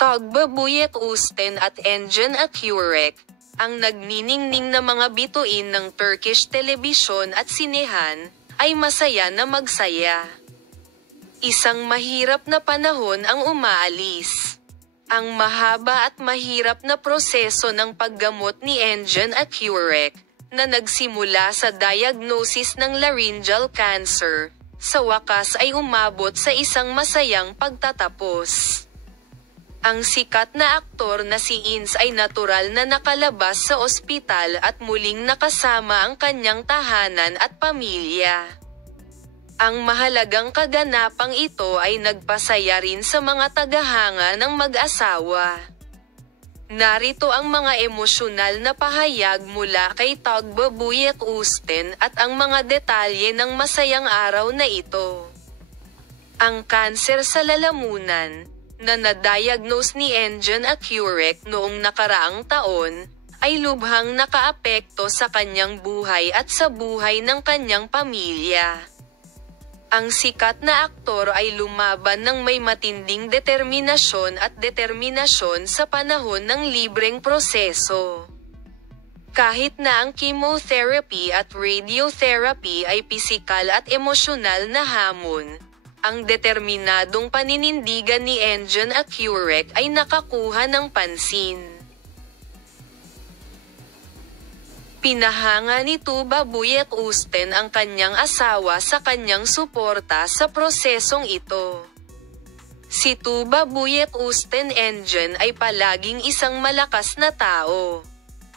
Tagbabuyek Usten at Engin Akurek, ang nagniningning na mga bituin ng Turkish telebisyon at sinehan, ay masaya na magsaya. Isang mahirap na panahon ang umaalis. Ang mahaba at mahirap na proseso ng paggamot ni Engin Akurek, na nagsimula sa diagnosis ng laryngeal cancer, sa wakas ay umabot sa isang masayang pagtatapos. Ang sikat na aktor na si Ins ay natural na nakalabas sa ospital at muling nakasama ang kanyang tahanan at pamilya. Ang mahalagang kaganapang ito ay nagpasaya rin sa mga tagahanga ng mag-asawa. Narito ang mga emosyonal na pahayag mula kay Tagbabuyek Usten at ang mga detalye ng masayang araw na ito. Ang kanser sa lalamunan, na na-diagnose ni Engin Akurek noong nakaraang taon, ay lubhang nakaapekto sa kanyang buhay at sa buhay ng kanyang pamilya. Ang sikat na aktor ay lumaban ng may matinding determinasyon sa panahon ng libreng proseso. Kahit na ang chemotherapy at radiotherapy ay pisikal at emosyonal na hamon, ang determinadong paninindigan ni Engin Akurek ay nakakuha ng pansin. Pinahanga ni Tagbabuyek Usten ang kanyang asawa sa kanyang suporta sa prosesong ito. Si Tagbabuyek Usten Engin ay palaging isang malakas na tao.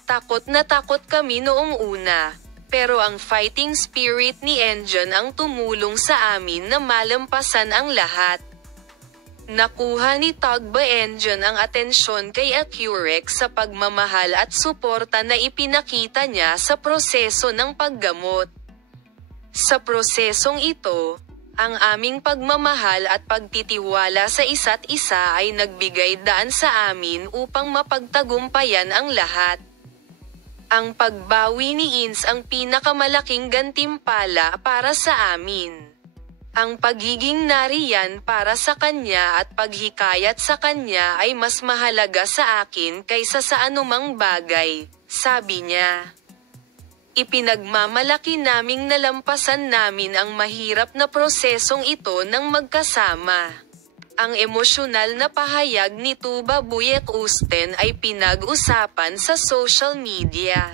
Takot na takot kami noong una. Pero ang fighting spirit ni Engin ang tumulong sa amin na malampasan ang lahat. Nakuha ni Engin ang atensyon kay Akurek sa pagmamahal at suporta na ipinakita niya sa proseso ng paggamot. Sa prosesong ito, ang aming pagmamahal at pagtitiwala sa isa't isa ay nagbigay daan sa amin upang mapagtagumpayan ang lahat. Ang pagbawi ni Ins ang pinakamalaking gantimpala para sa amin. Ang pagiging nariyan para sa kanya at paghikayat sa kanya ay mas mahalaga sa akin kaysa sa anumang bagay, sabi niya. Ipinagmamalaki naming nalampasan namin ang mahirap na prosesong ito ng magkasama. Ang emosyonal na pahayag ni Tagbabuyek Usten ay pinag-usapan sa social media.